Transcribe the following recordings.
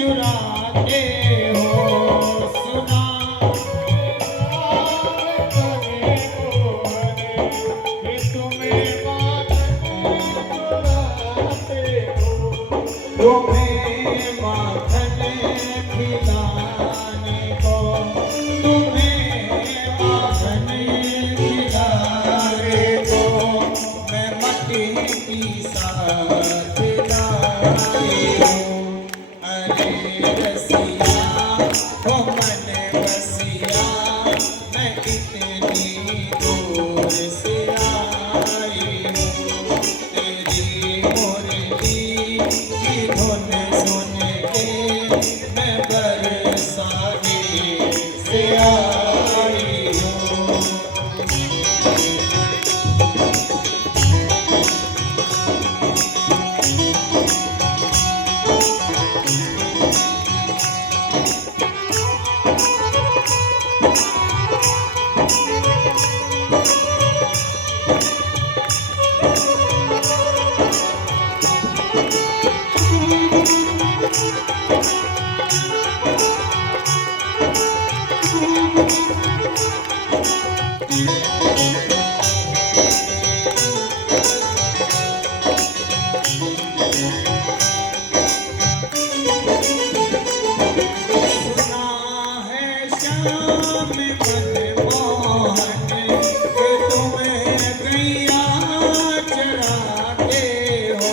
चुराते हो सुना तुम्हें माखन खिलाने को तुम्हें माखन खिलाने को मैं मट्टी की साथ लाई हूँ। अरे रसिया हो मन बसिया मैं कितनी दूर से आई हूँ। तेरी मुरली की धुन सुन के मैं बरसाने से आई हूँ। सुना है श्याम मनमोहन कि तुम्हें गैया चराते हो।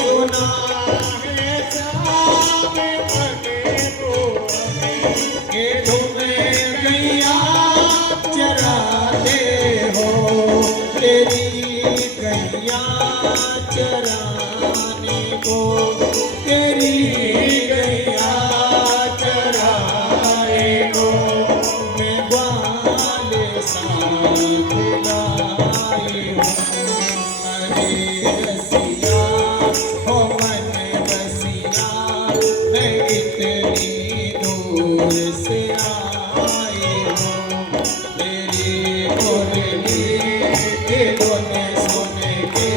सुना है श्याम मनमोहन कि तुम्हें गैया चराते हो। तेरी गैया चराने को तेरी गैया चराए को मैं ग्वाले साथ लाई हूँ। अरे रसिया हो मन बसिया मैं इतनी दूर से आई हूँ। तेरी मुरली के धुन सुन के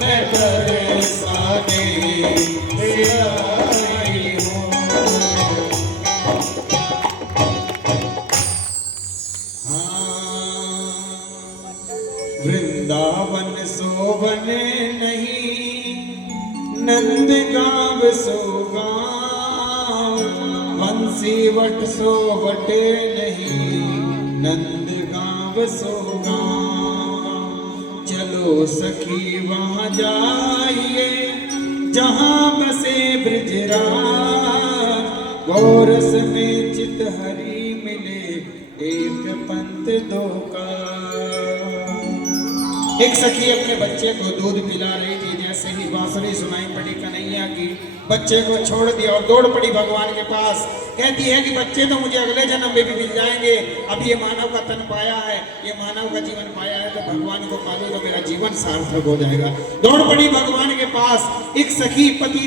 मैं बरसाने से आई हूँ। वृंदावन शोभन नहीं नंद गाँव सो गाँव। बंसीवट सोवटे नहीं नंद गाँव सो गाँव। चलो सखी वहाँ जाइए जहाँ बसे ब्रजराज। गोरस में चित हरि मिले एक पंथ दो का। एक सखी अपने बच्चे को दूध पिला रही थी। जैसे ही बांसुरी सुनाई पड़ी कन्हैया की, बच्चे को छोड़ दिया और दौड़ पड़ी भगवान के पास। कहती है कि बच्चे तो मुझे अगले जन्म में भी मिल जाएंगे। अब ये मानव का तन पाया है, ये मानव का जीवन पाया है, तो भगवान को पालू तो मेरा जीवन सार्थक हो जाएगा। दौड़ पड़ी भगवान के पास। एक सखी पति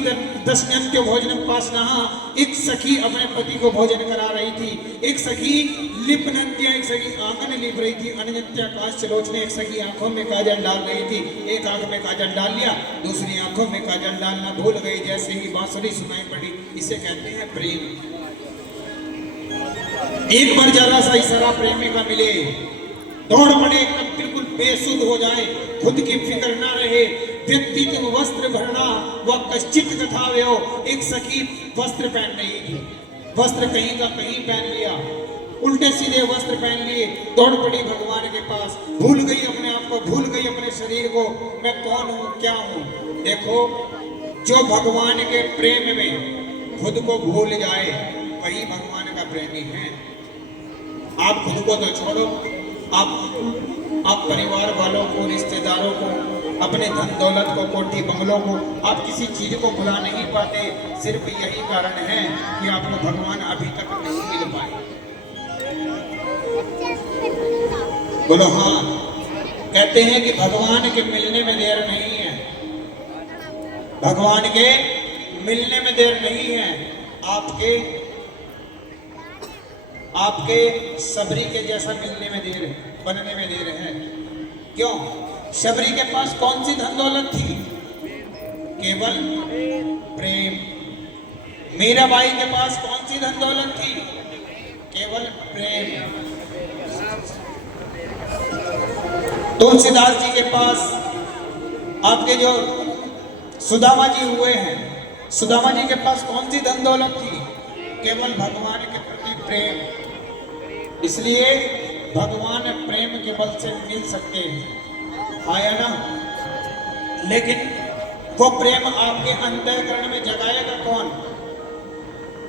दशनंत्य भोजन पास नहा। एक सखी अपने पति को भोजन करा रही थी। एक सखी लिपनंत्य, एक सखी आंगन लिप रही थी। अनंत्याकाश चलोचने, एक सखी आंखों में काजल डाल रही थी। एक आंख में काजल डाल लिया, दूसरी आंखों में काजल डालना भूल गई। जैसे ही बांसुरी सुनाई पड़ी, इसे कहते हैं प्रेम। एक बार जरा सा इशारा प्रेमी का मिले, दौड़ पड़े, एकदम बिल्कुल बेसुध हो जाए, खुद की फिक्र ना रहे। व्यक्ति तुम वस्त्र भरना वह कश्चित कथा वे हो। एक सखी वस्त्र पहन रही थी, वस्त्र कहीं का कहीं पहन लिया, उल्टे सीधे वस्त्र पहन लिए। दौड़ पड़ी भगवान के पास, भूल गई अपने आप को, भूल गई अपने शरीर को, मैं कौन हूँ क्या हूँ। देखो, जो भगवान के प्रेम में खुद को भूल जाए वही भगवान का प्रेमी है। आप खुद को तो छोड़ो, आप परिवार वालों को, रिश्तेदारों को, अपने धन दौलत को, कोठी बंगलों को, आप किसी चीज को भुला नहीं पाते। सिर्फ यही कारण है कि आपको भगवान अभी तक नहीं मिल पाए। बोलो हाँ। कहते हैं कि भगवान के मिलने में देर नहीं है, भगवान के मिलने में देर नहीं है, आपके सबरी के जैसा मिलने में देर है, बनने में देर है। क्यों? शबरी के पास कौन सी धन दौलत थी? केवल प्रेम। मीराबाई के पास कौन सी धन दौलत थी? केवल प्रेम। तुलसीदास जी के पास आपके जो सुदामा जी हुए हैं, सुदामा जी के पास कौन सी धन दौलत थी? केवल भगवान के प्रति प्रेम। इसलिए भगवान प्रेम के बल से मिल सकते हैं, हाँ या ना? लेकिन वो प्रेम आपके अंतःकरण में जगाएगा कौन?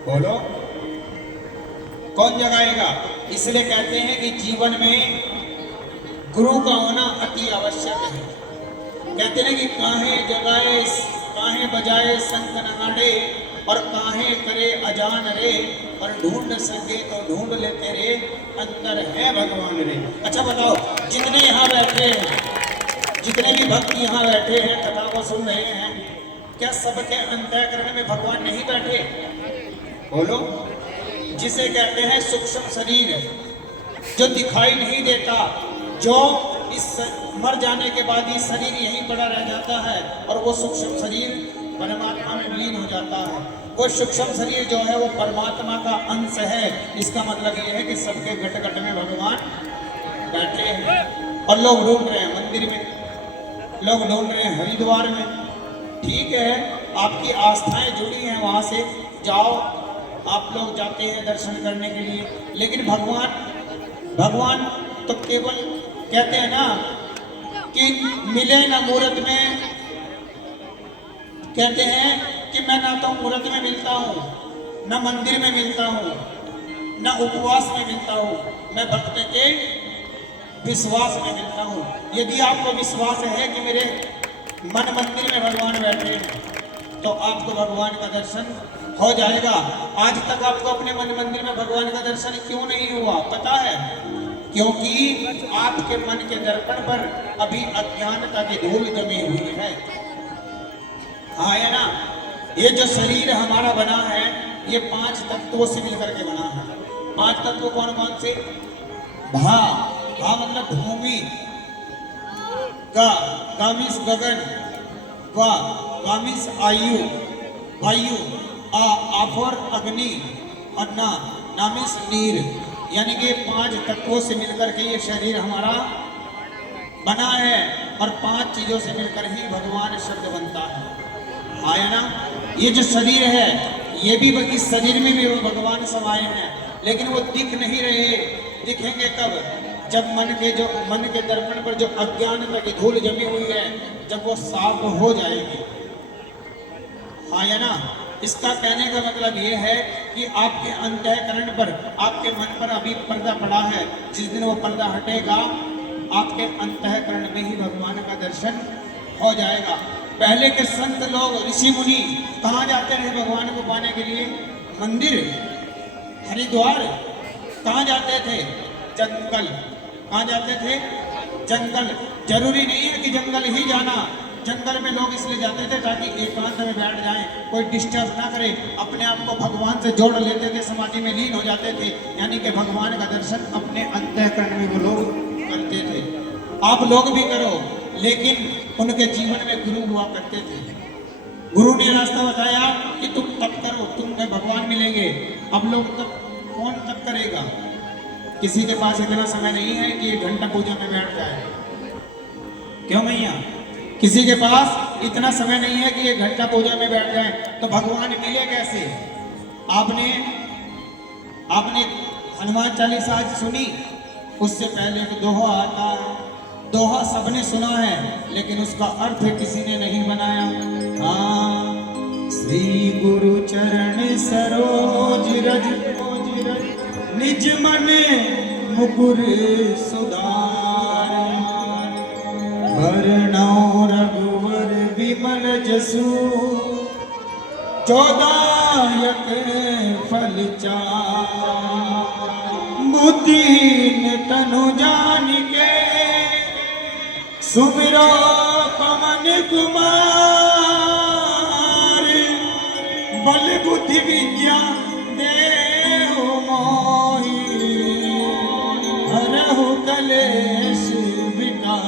बोलो, कौन जगाएगा? इसलिए कहते हैं कि जीवन में गुरु का होना अति आवश्यक है। कहते हैं कि काहे जगाए काहे बजाए शंख नगाड़े, और काहे करे अजान रे, और ढूंढ सके तो ढूंढ ले तेरे अंदर है भगवान रे। अच्छा बताओ, जितने यहाँ बैठे हैं, जितने भी भक्त यहाँ बैठे हैं, कथा को सुन रहे हैं, क्या सबके अंतःकरण में भगवान नहीं बैठे? बोलो। जिसे कहते हैं सूक्ष्म शरीर, जो दिखाई नहीं देता, जो इस मर जाने के बाद ये शरीर यहीं पड़ा रह जाता है, और वो सूक्ष्म शरीर परमात्मा में विलीन हो जाता है। वो सूक्ष्म शरीर जो है वो परमात्मा का अंश है। इसका मतलब ये है कि सबके घट घट में भगवान बैठे हैं, और लोग ढूंढ रहे हैं मंदिर में, लोग ढूंढ रहे हैं हरिद्वार में। ठीक है, आपकी आस्थाएं जुड़ी हैं, वहां से जाओ, आप लोग जाते हैं दर्शन करने के लिए। लेकिन भगवान तो केवल कहते हैं ना कि मिले ना मूर्त में, कहते हैं कि मैं ना तो मूर्त में मिलता हूँ, ना मंदिर में मिलता हूँ, ना उपवास में मिलता हूँ, मैं भक्त के विश्वास में मिलता हूँ। यदि आपको विश्वास है कि मेरे मन मंदिर में भगवान बैठे हैं, तो आपको भगवान का दर्शन हो जाएगा। आज तक आपको अपने मन मंदिर में भगवान का दर्शन क्यों नहीं हुआ पता है? क्योंकि आपके मन के दर्पण पर अभी अज्ञानता की धूल जमी हुई है, हाँ या ना? ये जो शरीर हमारा बना है, ये 5 तत्वों से मिलकर के बना है। 5 तत्व कौन कौन से? भा मतलब भूमि, गामिस गगन, गामिस आयु वायु, आफर अग्नि, और नामिस नीर। यानी कि 5 तत्वों से मिलकर के ये शरीर हमारा बना है, और 5 चीजों से मिलकर ही भगवान शब्द बनता है, आया ना? ये जो शरीर है, ये भी इस शरीर में भी वो भगवान समाये हैं, लेकिन वो दिख नहीं रहे। दिखेंगे कब? जब मन के दर्पण पर जो अज्ञानता की धूल जमी हुई है, जब वो साफ हो जाएगी, आया ना? इसका कहने का मतलब ये है कि आपके अंतःकरण पर, आपके मन पर अभी पर्दा पड़ा है। जिस दिन वो पर्दा हटेगा, आपके अंतःकरण में ही भगवान का दर्शन हो जाएगा। पहले के संत लोग, ऋषि मुनि कहाँ जाते रहे भगवान को पाने के लिए? मंदिर, हरिद्वार। कहाँ जाते थे? जंगल। कहाँ जाते थे? जंगल। जरूरी नहीं है कि जंगल ही जाना, जंगल में लोग इसलिए जाते थे ताकि एकांत में बैठ जाएं, कोई डिस्टर्ब ना करे, अपने आप को भगवान से जोड़ लेते थे, समाधि में लीन हो जाते थे। यानी कि भगवान का दर्शन अपने अंतःकरण में वो लोग करते थे। आप लोग भी करो, लेकिन उनके जीवन में गुरु हुआ करते थे। गुरु ने रास्ता बताया कि तुम तप करो, तुम्हें भगवान मिलेंगे। अब लोग तप, कौन तप करेगा? किसी के पास इतना समय नहीं है कि 1 घंटा पूजा में बैठ जाए। क्यों भैया? किसी के पास इतना समय नहीं है कि 1 घंटा पूजा में बैठ जाए, तो भगवान मिले कैसे? आपने हनुमान चालीसा आज सुनी, उससे पहले एक दोहा आता है। दोहा सबने सुना है, लेकिन उसका अर्थ किसी ने नहीं बनाया। हाँ, श्री गुरु चरण सरोज रज, निज मन मुकुर सुधार, भरणौ रघुवर विमल जसु, चौदायक फल चार, बुद्धिहीन तनु जानिके, सुमिरो पवन कुमार, बल बुद्धि विद्या देहु मोहि, हरहु कलेश विकार।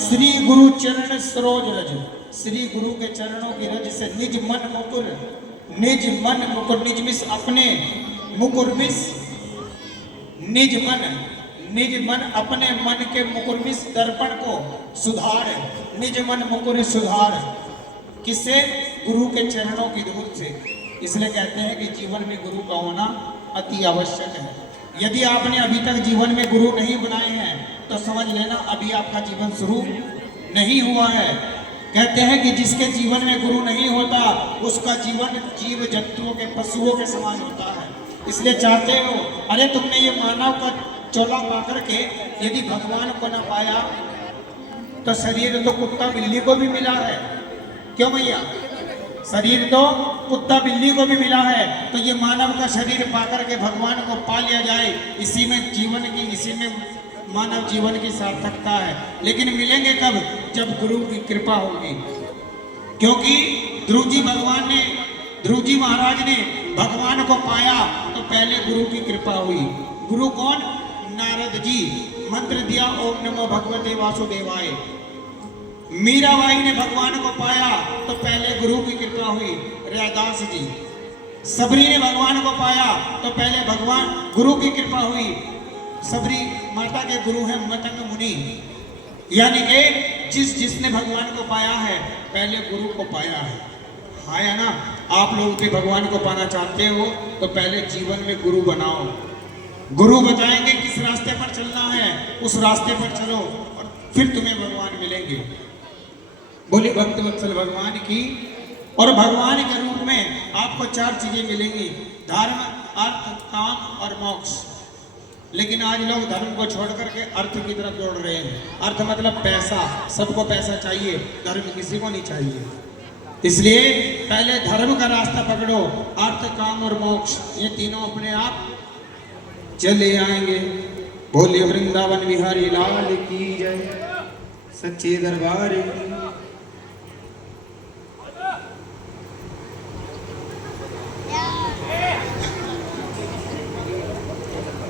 श्री गुरु चरण सरोज रज, श्री गुरु के चरणों की रज से निज मन मुकुर, निज मन मुकुर, निज मिस अपने मुकुर मिस, निज मन अपने मन के मुकुर मिस दर्पण को सुधार, निज मन मुकुर सुधार। किससे? गुरु के चरणों की धूल से। इसलिए कहते हैं कि जीवन में गुरु का होना अति आवश्यक है। यदि आपने अभी तक जीवन में गुरु नहीं बनाए हैं तो समझ लेना अभी आपका जीवन शुरू नहीं हुआ है। कहते हैं कि जिसके जीवन में गुरु नहीं होता उसका जीवन जीव जंतुओं के पशुओं के समान होता है। इसलिए चाहते हो, अरे तुमने ये मानव का चोला पा करके यदि भगवान को ना पाया तो शरीर तो कुत्ता बिल्ली को भी मिला है। क्यों भैया? शरीर तो कुत्ता बिल्ली को भी मिला है। तो ये मानव का शरीर पाकर के भगवान को पा लिया जाए, इसी में जीवन की, इसी में मानव जीवन की सार्थकता है। लेकिन मिलेंगे कब? जब गुरु की कृपा होगी। क्योंकि ध्रुव जी महाराज ने भगवान को पाया तो पहले गुरु की कृपा हुई। गुरु कौन? नारद जी। मंत्र दिया ओम नमो भगवते वासुदेवाय। मीराबाई ने भगवान को पाया तो पहले गुरु की कृपा हुई, रैदास जी। सबरी ने भगवान को पाया तो पहले भगवान गुरु की कृपा हुई। सबरी माता के गुरु हैं मतंग मुनि। यानी कि जिसने भगवान को पाया है पहले गुरु को पाया है। हाँ या ना? आप लोग भी भगवान को पाना चाहते हो तो पहले जीवन में गुरु बनाओ। गुरु बताएंगे किस रास्ते पर चलना है, उस रास्ते पर चलो और फिर तुम्हें भगवान मिलेंगे। बोले भक्त वत्सल भगवान की। और भगवान के रूप में आपको 4 चीजें मिलेंगी, धर्म, अर्थ, काम और मोक्ष। लेकिन आज लोग धर्म को छोड़ करके अर्थ की तरफ दौड़ रहे हैं। अर्थ मतलब पैसा, सबको पैसा चाहिए, धर्म किसी को नहीं चाहिए। इसलिए पहले धर्म का रास्ता पकड़ो, अर्थ, काम और मोक्ष, ये तीनों अपने आप चले आएंगे। बोले वृंदावन बिहारी लाल की जय, सच्चे दरबार की।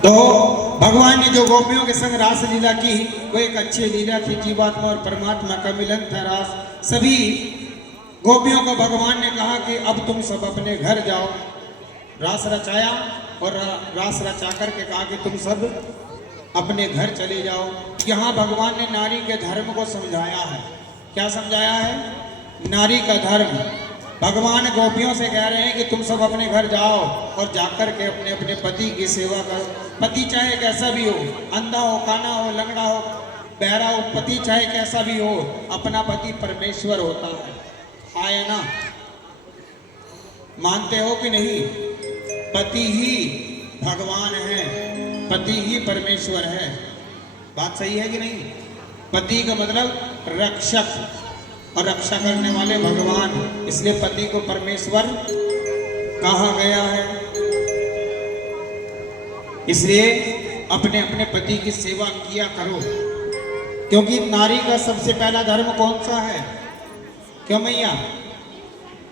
तो भगवान ने जो गोपियों के संग रास लीला की वो एक अच्छी लीला थी। जीवात्मा और परमात्मा का मिलन था, रास। सभी गोपियों को भगवान ने कहा कि अब तुम सब अपने घर जाओ। रास रचाया और रास रचा कर के कहा कि तुम सब अपने घर चले जाओ। यहाँ भगवान ने नारी के धर्म को समझाया है। क्या समझाया है? नारी का धर्म। भगवान गोपियों से कह रहे हैं कि तुम सब अपने घर जाओ और जाकर के अपने अपने पति की सेवा करो। पति चाहे कैसा भी हो, अंधा हो, काना हो, लंगड़ा हो, बहरा हो, पति चाहे कैसा भी हो, अपना पति परमेश्वर होता है। हाँ या ना? मानते हो कि नहीं? पति ही भगवान है, पति ही परमेश्वर है। बात सही है कि नहीं? पति का मतलब रक्षक और रक्षा करने वाले भगवान, इसलिए पति को परमेश्वर कहा गया है। इसलिए अपने अपने पति की सेवा किया करो, क्योंकि नारी का सबसे पहला धर्म कौन सा है? क्यों मैया?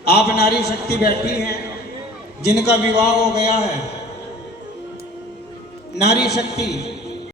आप नारी शक्ति बैठी हैं जिनका विवाह हो गया है, नारी शक्ति